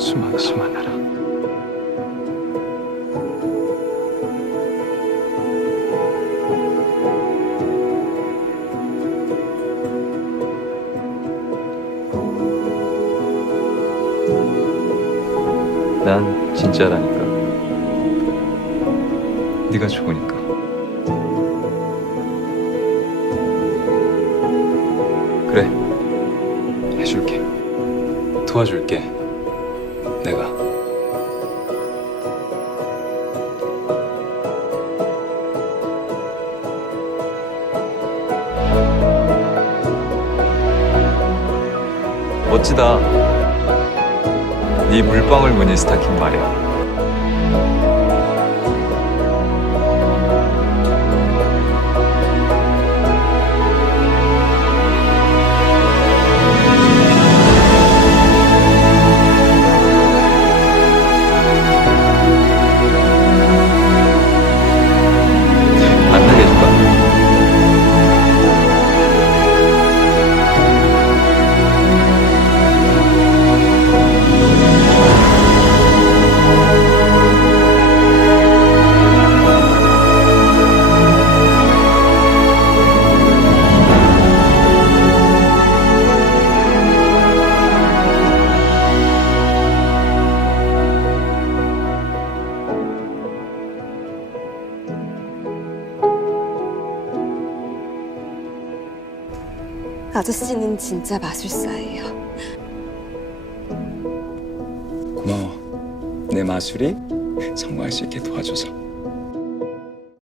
수많아라. 난 진짜라니까. 네가 좋으니까. 그래, 해줄게. 도와줄게. 내가. 멋지다. 네 물방울 무늬 스타킹 말이야. 만나게 해줄까? 아저씨는 진짜 마술사예요. 고마워. 내 마술이 성공할 수 있게 도와줘서.